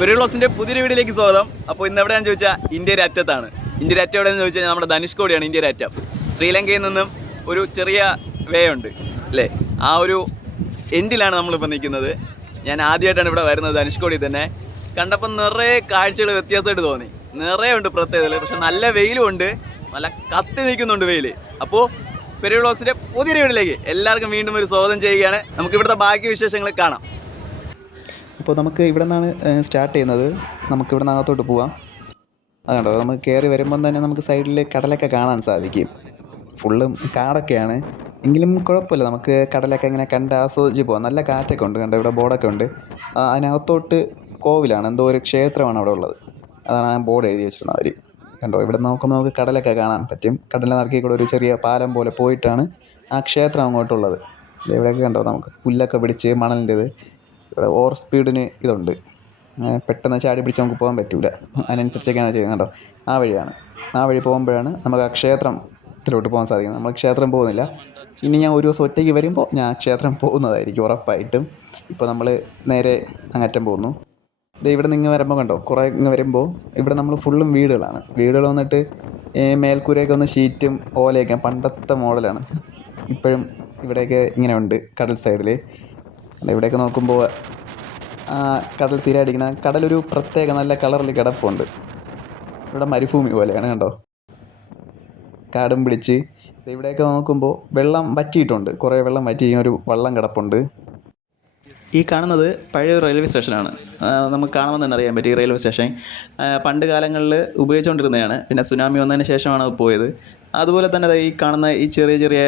പെരുളോക്സിന്റെ പുതിയൊരു വീഡിയോയിലേക്ക് സ്വാഗതം. അപ്പോൾ ഇന്ന് എവിടെയാണെന്ന് ചോദിച്ചാൽ ഇന്ത്യയുടെ അറ്റത്താണ്. ഇന്ത്യയുടെ അറ്റം എവിടെയെന്ന് ചോദിച്ചാൽ നമ്മുടെ ധനുഷ്കോടിയാണ് ഇന്ത്യയുടെ അറ്റം. ശ്രീലങ്കയിൽ നിന്നും ഒരു ചെറിയ വേ ഉണ്ട് അല്ലേ, ആ ഒരു എൻഡിലാണ് നമ്മളിപ്പോൾ നിൽക്കുന്നത്. ഞാൻ ആദ്യമായിട്ടാണ് ഇവിടെ വരുന്നത്, ധനുഷ്കോടി തന്നെ. കണ്ടപ്പോൾ നിറയെ കാഴ്ചകൾ വ്യത്യാസമായിട്ട് തോന്നി. നിറയെ ഉണ്ട് പ്രത്യേകതകൾ, പക്ഷെ നല്ല വെയിലും ഉണ്ട്, നല്ല കത്തി നിൽക്കുന്നുണ്ട് വെയിൽ. അപ്പോൾ പെരുളോക്സിന്റെ പുതിയൊരു വീഡിയോയിലേക്ക് എല്ലാവർക്കും വീണ്ടും ഒരു സ്വാഗതം ചെയ്യുകയാണ്. നമുക്ക് ഇവിടുത്തെ ബാക്കി വിശേഷങ്ങൾ കാണാം. അപ്പോൾ നമുക്ക് ഇവിടെ നിന്നാണ് സ്റ്റാർട്ട് ചെയ്യുന്നത്. നമുക്ക് ഇവിടെ നിന്ന് അകത്തോട്ട് പോവാം. അതുകൊണ്ടോ നമുക്ക് കയറി വരുമ്പം തന്നെ നമുക്ക് സൈഡിൽ കടലൊക്കെ കാണാൻ സാധിക്കും. ഫുള്ളും കാടൊക്കെയാണ്, എങ്കിലും കുഴപ്പമില്ല, നമുക്ക് കടലൊക്കെ ഇങ്ങനെ കണ്ട് ആസ്വദിച്ച് പോകാം. നല്ല കാറ്റൊക്കെ ഉണ്ട്, കണ്ടോ ഇവിടെ ബോർഡൊക്കെ ഉണ്ട്. അതിനകത്തോട്ട് കോവിലാണ്, എന്തോ ഒരു ക്ഷേത്രമാണ് അവിടെ ഉള്ളത്. അതാണ് ആ ബോർഡ് എഴുതി വെച്ചിരുന്നത് അവർ. കണ്ടോ ഇവിടെ നോക്കുമ്പോൾ നമുക്ക് കടലൊക്കെ കാണാൻ പറ്റും. കടലിന് നറുക്കി കൂടെ ഒരു ചെറിയ പാലം പോലെ പോയിട്ടാണ് ആ ക്ഷേത്രം അങ്ങോട്ടുള്ളത്. ഇവിടെയൊക്കെ കണ്ടോ നമുക്ക് പുല്ലൊക്കെ പിടിച്ച് മണലിൻ്റെത്. ഇവിടെ ഓവർ സ്പീഡിന് ഇതുണ്ട്, പെട്ടെന്ന് ചാടി പിടിച്ച് നമുക്ക് പോകാൻ പറ്റില്ല. അതിനനുസരിച്ചൊക്കെയാണ് ചെയ്യുന്നത്. കണ്ടോ ആ വഴിയാണ്, ആ വഴി പോകുമ്പോഴാണ് നമുക്ക് ആ ക്ഷേത്രത്തിലോട്ട് പോകാൻ സാധിക്കുന്നത്. നമ്മൾ ക്ഷേത്രം പോകുന്നില്ല. ഇനി ഞാൻ ഒരു ദിവസം ഒറ്റയ്ക്ക് വരുമ്പോൾ ഞാൻ ക്ഷേത്രം പോകുന്നതായിരിക്കും ഉറപ്പായിട്ടും. ഇപ്പോൾ നമ്മൾ നേരെ അങ്ങറ്റം പോകുന്നു. ഇവിടെ നിന്ന് വരുമ്പോൾ കണ്ടോ കുറേ ഇങ്ങ് വരുമ്പോൾ ഇവിടെ നമ്മൾ ഫുള്ളും വീടുകളാണ്. വീടുകൾ വന്നിട്ട് മേൽക്കൂരയൊക്കെ ഒന്ന് ഷീറ്റും ഓലയൊക്കെ പണ്ടത്തെ മോഡലാണ്. ഇപ്പോഴും ഇവിടെയൊക്കെ ഇങ്ങനെ ഉണ്ട് കടൽ സൈഡിൽ. ഇവിടെയൊക്കെ നോക്കുമ്പോൾ കടൽ തീരെ അടിക്കുന്ന കടലൊരു പ്രത്യേക നല്ല കളറിൽ കിടപ്പുണ്ട്. ഇവിടെ മരുഭൂമി പോലെയാണ് കണ്ടോ, കാടും പിടിച്ച്. ഇവിടെയൊക്കെ നോക്കുമ്പോൾ വെള്ളം വറ്റിയിട്ടുണ്ട്, കുറേ വെള്ളം വറ്റിയിരിക്കുന്ന ഒരു വള്ളം കിടപ്പുണ്ട്. ഈ കാണുന്നത് പഴയ റെയിൽവേ സ്റ്റേഷനാണ്. നമുക്ക് കാണുമ്പോൾ തന്നെ അറിയാൻ പറ്റും ഈ റെയിൽവേ സ്റ്റേഷൻ പണ്ട് കാലങ്ങളിൽ ഉപയോഗിച്ചുകൊണ്ടിരുന്നതാണ്. പിന്നെ സുനാമി വന്നതിന് ശേഷമാണ് അത് പോയത്. അതുപോലെ തന്നെ ഈ കാണുന്ന ഈ ചെറിയ ചെറിയ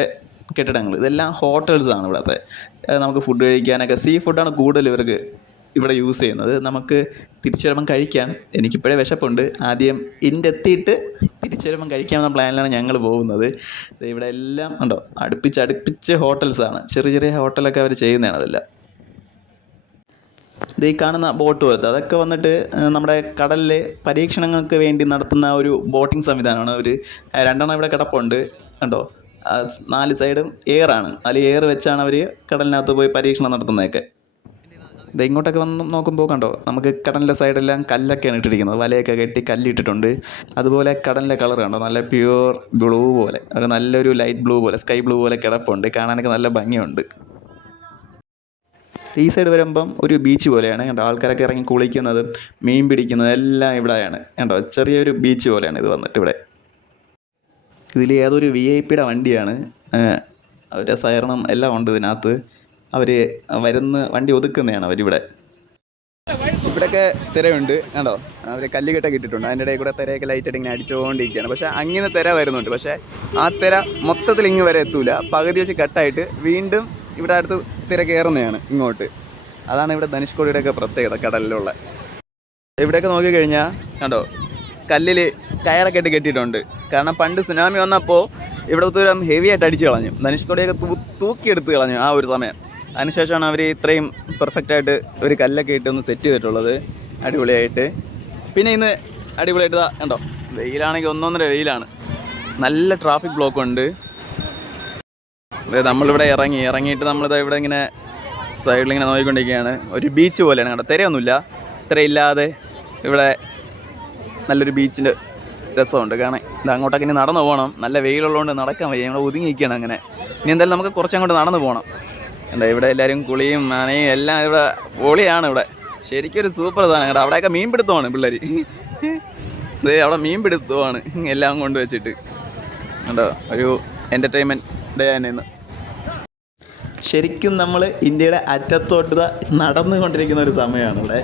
കെട്ടിടങ്ങൾ ഇതെല്ലാം ഹോട്ടൽസാണ് ഇവിടുത്തെ. നമുക്ക് ഫുഡ് കഴിക്കാനൊക്കെ സീ ഫുഡാണ് കൂടുതൽ ഇവർക്ക് ഇവിടെ യൂസ് ചെയ്യുന്നത്. നമുക്ക് തിരിച്ചു വരുമ്പം കഴിക്കാം. എനിക്കിപ്പോഴേ വിശപ്പുണ്ട്, ആദ്യം ഇന്ത്യ എത്തിയിട്ട് തിരിച്ചു വരുമ്പം കഴിക്കാമെന്ന പ്ലാനിലാണ് ഞങ്ങൾ പോകുന്നത്. ഇവിടെ എല്ലാം ഉണ്ടോ അടുപ്പിച്ച് ഹോട്ടൽസാണ്, ചെറിയ ചെറിയ ഹോട്ടലൊക്കെ അവർ ചെയ്യുന്നതാണ് അതെല്ലാം. ഈ കാണുന്ന ബോട്ട് പോലത്തെ അതൊക്കെ വന്നിട്ട് നമ്മുടെ കടലിൽ പരീക്ഷണങ്ങൾക്ക് വേണ്ടി നടത്തുന്ന ഒരു ബോട്ടിംഗ് സംവിധാനമാണ്. ഒരു 2 ഇവിടെ കിടപ്പുണ്ട് കണ്ടോ. 4 സൈഡും എയറാണ്, അതിൽ എയർ വെച്ചാണ് അവർ കടലിനകത്ത് പോയി പരീക്ഷണം നടത്തുന്നതൊക്കെ. ഇങ്ങോട്ടൊക്കെ വന്ന് നോക്കുമ്പോൾ കണ്ടോ നമുക്ക് കടലിൻ്റെ സൈഡെല്ലാം കല്ലൊക്കെയാണ് ഇട്ടിരിക്കുന്നത്, വലയൊക്കെ കെട്ടി കല്ലിട്ടിട്ടുണ്ട്. അതുപോലെ കടലിൻ്റെ കളർ കണ്ടോ, നല്ല പ്യുവർ ബ്ലൂ പോലെ, ഒരു നല്ലൊരു ലൈറ്റ് ബ്ലൂ പോലെ, സ്കൈ ബ്ലൂ പോലെ കിടപ്പുണ്ട്. കാണാനൊക്കെ നല്ല ഭംഗിയുണ്ട്. ഈ സൈഡ് വരുമ്പം ഒരു ബീച്ച് പോലെയാണ് കണ്ടോ, ആൾക്കാരൊക്കെ ഇറങ്ങി കുളിക്കുന്നതും മീൻ പിടിക്കുന്നതും എല്ലാം ഇവിടെയാണ് കണ്ടോ. ചെറിയൊരു ബീച്ച് പോലെയാണ് ഇത് വന്നിട്ട് ഇവിടെ. ഇതിൽ ഏതൊരു VIP വണ്ടിയാണ്, അവരുടെ സൈറണം എല്ലാം ഉണ്ട് ഇതിനകത്ത്. അവർ വരുന്ന വണ്ടി ഒതുക്കുന്നതാണ് അവരിവിടെ. ഇവിടെയൊക്കെ തിരയുണ്ട് കണ്ടോ, അവർ കല്ലുകെട്ടൊക്കെ ഇട്ടിട്ടുണ്ട്. അതിൻ്റെ ഇടയിൽ കൂടെ തിരയൊക്കെ ലൈറ്റായിട്ട് ഇങ്ങനെ അടിച്ചുകൊണ്ടിരിക്കുകയാണ്. പക്ഷേ അങ്ങനെ തിര വരുന്നുണ്ട്, പക്ഷേ ആ തിര മൊത്തത്തിൽ ഇങ്ങ് വരെ എത്തൂല, പകുതി വെച്ച് കട്ടായിട്ട് വീണ്ടും ഇവിടെ അടുത്ത് തിര കയറുന്നതാണ് ഇങ്ങോട്ട്. അതാണ് ഇവിടെ ധനുഷ്കോടിയുടെയൊക്കെ പ്രത്യേകത കടലിലുള്ള. ഇവിടെയൊക്കെ നോക്കിക്കഴിഞ്ഞാൽ കണ്ടോ കല്ലിൽ കയറൊക്കെ ഇട്ട് കെട്ടിയിട്ടുണ്ട്. കാരണം പണ്ട് സുനാമി വന്നപ്പോൾ ഇവിടെ ദൂരം ഹെവി ആയിട്ട് അടിച്ചു കളഞ്ഞു, ധനുഷ്കോടിയൊക്കെ തൂക്കിയെടുത്ത് കളഞ്ഞു ആ ഒരു സമയം. അതിനുശേഷമാണ് അവർ ഇത്രയും പെർഫെക്റ്റായിട്ട് ഒരു കല്ലൊക്കെ ഇട്ട് ഒന്ന് സെറ്റ് ചെയ്തിട്ടുള്ളത് അടിപൊളിയായിട്ട്. പിന്നെ ഇന്ന് അടിപൊളിയായിട്ട് കണ്ടോ വെയിലാണെങ്കിൽ ഒന്നൊന്നര വെയിലാണ്, നല്ല ട്രാഫിക് ബ്ലോക്ക് ഉണ്ട്. അതായത് നമ്മളിവിടെ ഇറങ്ങിയിട്ട് നമ്മളിതാ ഇവിടെ ഇങ്ങനെ സൈഡിലിങ്ങനെ നോക്കിക്കൊണ്ടിരിക്കുകയാണ്. ഒരു ബീച്ച് പോലെയാണ് കണ്ടോ, തിരയൊന്നുമില്ല, തിരയില്ലാതെ ഇവിടെ നല്ലൊരു ബീച്ചിൻ്റെ രസമുണ്ട് കാണാൻ. ഇത് അങ്ങോട്ടൊക്കെ ഇനി നടന്നു പോകണം, നല്ല വെയിലുള്ളതുകൊണ്ട് നടക്കാൻ വയ്യ, ഞങ്ങൾ ഒതുങ്ങിയിരിക്കുകയാണ് അങ്ങനെ. ഇനി എന്തായാലും നമുക്ക് കുറച്ചങ്ങോട്ട് നടന്നു പോകണം. എന്താ ഇവിടെ എല്ലാവരും കുളിയും നനയും എല്ലാം ഇവിടെ പൊളിയാണ്. ഇവിടെ ശരിക്കും ഒരു സൂപ്പർ സാധനം കേട്ടോ. അവിടെയൊക്കെ മീൻ പിടുത്തമാണ് പിള്ളേർ, ഇത് അവിടെ മീൻ പിടുത്തമാണ് എല്ലാം കൊണ്ട് വെച്ചിട്ട് കണ്ടോ. ഒരു എൻ്റർടൈൻമെൻറ്റ് ഡേ തന്നെ ഇന്ന്. ശരിക്കും നമ്മൾ ഇന്ത്യയുടെ അറ്റത്തോട്ട് നടന്നുകൊണ്ടിരിക്കുന്ന ഒരു സമയമാണ് ഇവിടെ.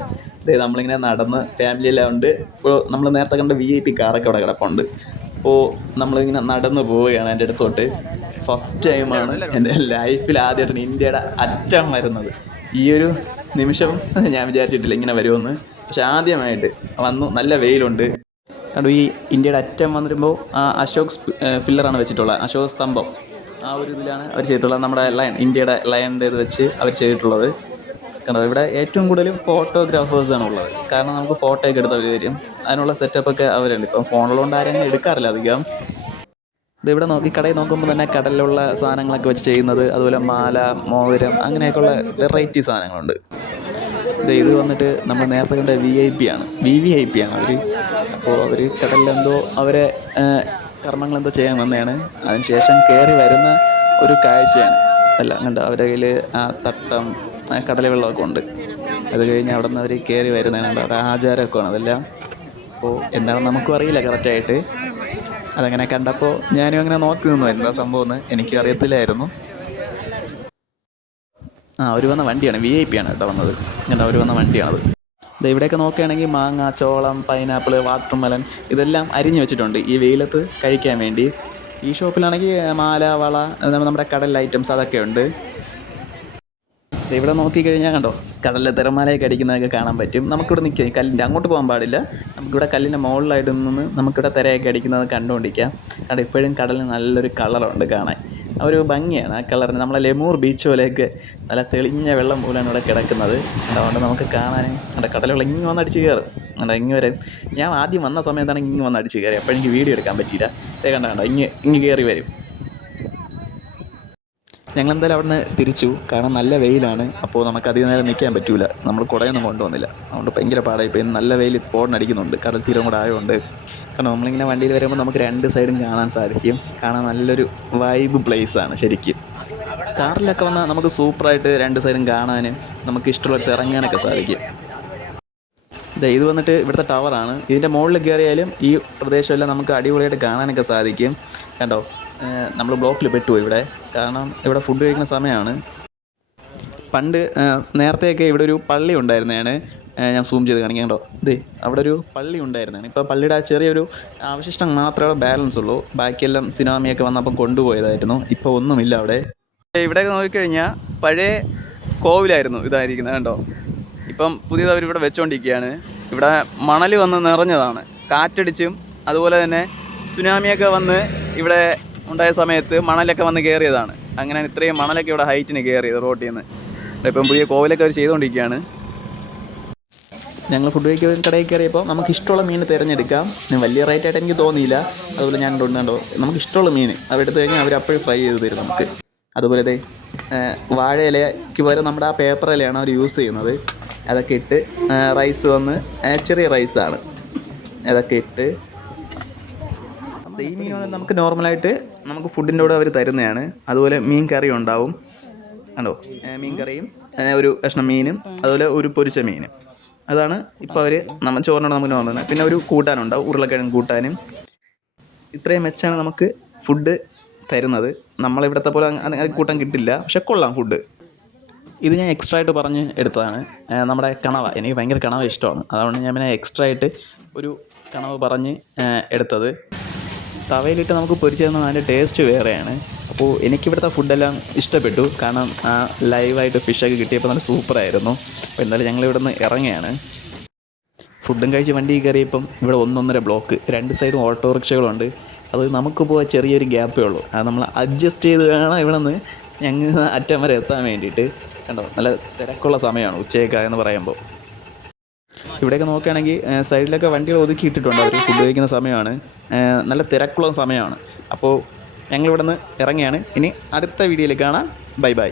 നമ്മളിങ്ങനെ നടന്ന് ഫാമിലിയെല്ലാം ഉണ്ട്. ഇപ്പോൾ നമ്മൾ നേരത്തെ കണ്ട VIP കാറൊക്കെ ഇവിടെ കിടപ്പുണ്ട്. അപ്പോൾ നമ്മളിങ്ങനെ നടന്ന് പോവുകയാണ് എൻ്റെ അടുത്തോട്ട്. ഫസ്റ്റ് ടൈമാണ് എൻ്റെ ലൈഫിൽ ആദ്യമായിട്ടാണ് ഇന്ത്യയുടെ അറ്റം വരുന്നത്. ഈ ഒരു നിമിഷം ഞാൻ വിചാരിച്ചിട്ടില്ല ഇങ്ങനെ വരുമെന്ന്, പക്ഷെ ആദ്യമായിട്ട് വന്നു. നല്ല വെയിലുണ്ട് കണ്ടു. ഈ ഇന്ത്യയുടെ അറ്റം വന്നിരുമ്പോൾ അശോക് പില്ലറാണ് വെച്ചിട്ടുള്ളത്, അശോക സ്തംഭം. ആ ഒരു ഇതിലാണ് അവർ ചെയ്തിട്ടുള്ളത്. നമ്മുടെ ലയൺ, ഇന്ത്യയുടെ ലയണിൻ്റെ ഇത് വെച്ച് അവർ ചെയ്തിട്ടുള്ളത് കണ്ടോ. ഇവിടെ ഏറ്റവും കൂടുതൽ ഫോട്ടോഗ്രാഫേഴ്സാണ് ഉള്ളത്, കാരണം നമുക്ക് ഫോട്ടോയൊക്കെ എടുത്ത് അവർ തരും. അതിനുള്ള സെറ്റപ്പൊക്കെ അവരുണ്ട്. ഇപ്പം ഫോണിലുകൊണ്ട് ആരെങ്കിലും എടുക്കാറില്ല അധികം. ഇതിവിടെ കടയിൽ നോക്കുമ്പോൾ തന്നെ കടലിലുള്ള സാധനങ്ങളൊക്കെ വെച്ച് ചെയ്യുന്നത്, അതുപോലെ മാല, മോതിരം, അങ്ങനെയൊക്കെയുള്ള വെറൈറ്റി സാധനങ്ങളുണ്ട്. ഇത് വന്നിട്ട് നമ്മൾ നേരത്തെ കണ്ട VIP ആണ്, VVIP ആണ് അവർ. അപ്പോൾ അവർ കടലിലെന്തോ അവരെ കർമ്മങ്ങളെന്തോ ചെയ്യാൻ വന്നതാണ്. അതിനുശേഷം കയറി വരുന്ന ഒരു കാഴ്ചയാണ് അല്ല കണ്ടോ, അവരുടെ കയ്യിൽ ആ തട്ടം കടല വെള്ളമൊക്കെ ഉണ്ട്. അത് കഴിഞ്ഞ് അവിടെ നിന്ന് അവർ കയറി വരുന്നതാണ്, അവരുടെ ആചാരമൊക്കെ ആണ് അതെല്ലാം. അപ്പോൾ എന്താണെന്ന് നമുക്കും അറിയില്ല കറക്റ്റായിട്ട്. അതങ്ങനെ കണ്ടപ്പോൾ ഞാനും അങ്ങനെ നോക്കി നിന്നു എന്താ സംഭവം എന്ന്. എനിക്കും അറിയത്തില്ലായിരുന്നു. അവർ വന്ന വണ്ടിയാണ്, VIP ആണ് കേട്ടോ വന്നത്. കണ്ടോ, അവർ വന്ന വണ്ടിയാണത്. ഇവിടെയൊക്കെ നോക്കുകയാണെങ്കിൽ മാങ്ങ, ചോളം, പൈനാപ്പിൾ, വാട്ടർമെലൺ ഇതെല്ലാം അരിഞ്ഞ് വെച്ചിട്ടുണ്ട് ഈ വെയിലത്ത് കഴിക്കാൻ വേണ്ടി. ഈ ഷോപ്പിലാണെങ്കിൽ മാല, വള, നമ്മുടെ കടൽ ഐറ്റംസ് അതൊക്കെ ഉണ്ട്. ഇവിടെ നോക്കിക്കഴിഞ്ഞാൽ കണ്ടോ, കടലിലെ തിരമാലയൊക്കെ അടിക്കുന്നതൊക്കെ കാണാൻ പറ്റും. നമുക്കിവിടെ നിൽക്കാം, കല്ലിൻ്റെ അങ്ങോട്ട് പോകാൻ പാടില്ല. നമുക്കിവിടെ കല്ലിൻ്റെ മുകളിലായിട്ട് നിന്ന് നമുക്കിവിടെ തിരയൊക്കെ അടിക്കുന്നത് കണ്ടുകൊണ്ടിരിക്കാം. കാരണം ഇപ്പോഴും കടലിന് നല്ലൊരു കളറുണ്ട് കാണാൻ, ആ ഒരു ഭംഗിയാണ് ആ കളറിന്. നമ്മളെ ലെമൂർ ബീച്ച് പോലെയൊക്കെ നല്ല തെളിഞ്ഞ വെള്ളം പോലെയാണ് ഇവിടെ കിടക്കുന്നത്. അതുകൊണ്ട് നമുക്ക് കാണാനും അവിടെ കടൽ വെള്ളം ഇങ്ങ് വന്ന് അടിച്ച് കയറും. കണ്ടോ, ഇങ്ങ് വരെ ഞാൻ ആദ്യം വന്ന സമയത്താണെങ്കിൽ ഇങ്ങ് വന്ന് അടിച്ച് കയറി. അപ്പോൾ എനിക്ക് വീഡിയോ എടുക്കാൻ പറ്റിയില്ല. കണ്ടോ ഇങ്ങ് കയറി വരും. ഞങ്ങളെന്തായാലും അവിടെ നിന്ന് തിരിച്ചു. കാരണം നല്ല വെയിലാണ്. അപ്പോൾ നമുക്ക് അധികം നേരം നിൽക്കാൻ പറ്റില്ല. നമ്മൾ കുടയൊന്നും കൊണ്ടുവന്നില്ല. അതുകൊണ്ട് ഭയങ്കര പാടായി. ഇപ്പോൾ നല്ല വെയിൽ സ്പോട്ടിന് അടിക്കുന്നുണ്ട്, കടൽ തീരം കൂടെ ആയതുകൊണ്ട്. കാരണം നമ്മളിങ്ങനെ വണ്ടിയിൽ വരുമ്പോൾ നമുക്ക് രണ്ട് സൈഡും കാണാൻ സാധിക്കും. കാണാൻ നല്ലൊരു വൈബ് പ്ലേസാണ് ശരിക്കും. കാറിലൊക്കെ വന്നാൽ നമുക്ക് സൂപ്പറായിട്ട് രണ്ട് സൈഡും കാണാനും നമുക്ക് ഇഷ്ടമുള്ളിടത്ത് ഇറങ്ങാനൊക്കെ സാധിക്കും. ഇത് വന്നിട്ട് ഇവിടുത്തെ ടവറാണ്. ഇതിൻ്റെ മുകളിൽ കയറിയാലും ഈ പ്രദേശമെല്ലാം നമുക്ക് അടിപൊളിയായിട്ട് കാണാനൊക്കെ സാധിക്കും. കണ്ടോ, നമ്മൾ ബ്ലോക്കിൽ പെട്ടുപോയി ഇവിടെ. കാരണം ഇവിടെ ഫുഡ് കഴിക്കുന്ന സമയമാണ്. പണ്ട് നേരത്തെയൊക്കെ ഇവിടെ ഒരു പള്ളി ഉണ്ടായിരുന്നതാണ്. ഞാൻ സൂം ചെയ്ത് കാണിക്കാം. കണ്ടോ, അവിടെ ഒരു പള്ളി ഉണ്ടായിരുന്നതാണ്. ഇപ്പം പള്ളിയുടെ ആ ചെറിയൊരു അവശിഷ്ടം മാത്രമേ ബാലൻസ് ഉള്ളൂ. ബാക്കിയെല്ലാം സിനാമിയൊക്കെ വന്നപ്പം കൊണ്ടുപോയതായിരുന്നു. ഇപ്പോൾ ഒന്നുമില്ല അവിടെ. ഇവിടെയൊക്കെ നോക്കിക്കഴിഞ്ഞാൽ പഴയ കോവിലായിരുന്നു ഇതായിരിക്കുന്നത്. കണ്ടോ, ഇപ്പം പുതിയത് അവരിവിടെ വെച്ചുകൊണ്ടിരിക്കുകയാണ്. ഇവിടെ മണൽ വന്ന് നിറഞ്ഞതാണ്, കാറ്റടിച്ചും അതുപോലെ തന്നെ സുനാമിയൊക്കെ വന്ന് ഇവിടെ ഉണ്ടായ സമയത്ത് മണലൊക്കെ വന്ന് കയറിയതാണ്. അങ്ങനെ ഇത്രയും മണലൊക്കെ ഇവിടെ ഹൈറ്റിന് കയറിയത് റോട്ടിൽ നിന്ന്. ഇപ്പം പുതിയ കോവിലൊക്കെ അവർ ചെയ്തുകൊണ്ടിരിക്കുകയാണ്. ഞങ്ങൾ ഫുഡ് കഴിക്കാൻ കടയിൽ കയറിയപ്പോൾ നമുക്ക് ഇഷ്ടമുള്ള മീൻ തിരഞ്ഞെടുക്കാം. വലിയ റേറ്റായിട്ട് എനിക്ക് തോന്നിയില്ല. അതുപോലെ ഞാൻ കണ്ടോ, നമുക്ക് ഇഷ്ടമുള്ള മീൻ അവരെടുത്ത് കഴിഞ്ഞാൽ അവർ അപ്പോഴും ഫ്രൈ ചെയ്ത് തരും നമുക്ക്. അതുപോലെ വാഴ ഇലയ്ക്ക് പകരം നമ്മുടെ ആ പേപ്പർ ഇലയാണ് അവർ യൂസ് ചെയ്യുന്നത്. അതൊക്കെ ഇട്ട് റൈസ് വന്ന് ചെറിയ റൈസാണ്. അതൊക്കെ ഇട്ട് ഈ മീൻ വന്നിട്ട് നമുക്ക് നോർമലായിട്ട് നമുക്ക് ഫുഡിൻ്റെ കൂടെ അവർ തരുന്നതാണ്. അതുപോലെ മീൻ കറി ഉണ്ടാവും. കണ്ടോ, മീൻ കറിയും ഒരു കഷ്ണം മീനും അതുപോലെ ഒരു പൊരിച്ച മീനും. അതാണ് ഇപ്പോൾ അവർ നമ്മൾ ചോറിനോട് നമുക്ക് നോർമൽ. പിന്നെ ഒരു കൂട്ടാനുണ്ടാവും, ഉരുളക്കിഴങ്ങ് കൂട്ടാനും. ഇത്രയും വെച്ചാണ് നമുക്ക് ഫുഡ് തരുന്നത്. നമ്മളിവിടുത്തെ പോലെ കൂട്ടാൻ കിട്ടില്ല, പക്ഷെ കൊള്ളാം ഫുഡ്. ഇത് ഞാൻ എക്സ്ട്രാ ആയിട്ട് പറഞ്ഞ് എടുത്തതാണ്. നമ്മുടെ കണവ, എനിക്ക് ഭയങ്കര കണവ ഇഷ്ടമാണ്. അതുകൊണ്ട് ഞാൻ പിന്നെ എക്സ്ട്രാ ആയിട്ട് ഒരു കണവ പറഞ്ഞ് എടുത്തത്. തവയിലിട്ട് നമുക്ക് പൊരിച്ച് തന്നാൽ അതിൻ്റെ ടേസ്റ്റ് വേറെയാണ്. അപ്പോൾ എനിക്കിവിടുത്തെ ഫുഡെല്ലാം ഇഷ്ടപ്പെട്ടു. കാരണം ലൈവായിട്ട് ഫിഷൊക്കെ കിട്ടിയപ്പോൾ നല്ല സൂപ്പറായിരുന്നു. അപ്പോൾ എന്തായാലും ഞങ്ങളിവിടെ നിന്ന് ഇറങ്ങുകയാണ്. ഫുഡും കഴിച്ച് വണ്ടി കയറിയപ്പം ഇവിടെ 1-1.5 ബ്ലോക്ക്. രണ്ട് സൈഡും ഓട്ടോറിക്ഷകളുണ്ട്. അത് നമുക്ക് പോകാൻ ചെറിയൊരു ഗ്യാപ്പേ ഉള്ളൂ. അത് നമ്മൾ അഡ്ജസ്റ്റ് ചെയ്ത് വേണം ഇവിടെ നിന്ന് ഞങ്ങൾ അറ്റം വരെ എത്താൻ വേണ്ടിയിട്ട്. കണ്ടോ, നല്ല തിരക്കുള്ള സമയമാണ് ഉച്ചയൊക്കെ എന്ന് പറയുമ്പോൾ. ഇവിടെയൊക്കെ നോക്കുകയാണെങ്കിൽ സൈഡിലൊക്കെ വണ്ടികൾ ഒതുക്കിയിട്ടിട്ടുണ്ട് അവർ. ഫുഡ് കഴിക്കുന്ന സമയമാണ്, നല്ല തിരക്കുള്ള സമയമാണ്. അപ്പോൾ ഞങ്ങളിവിടെ നിന്ന് ഇറങ്ങിയാണ്. ഇനി അടുത്ത വീഡിയോയിൽ കാണാം. Bye bye.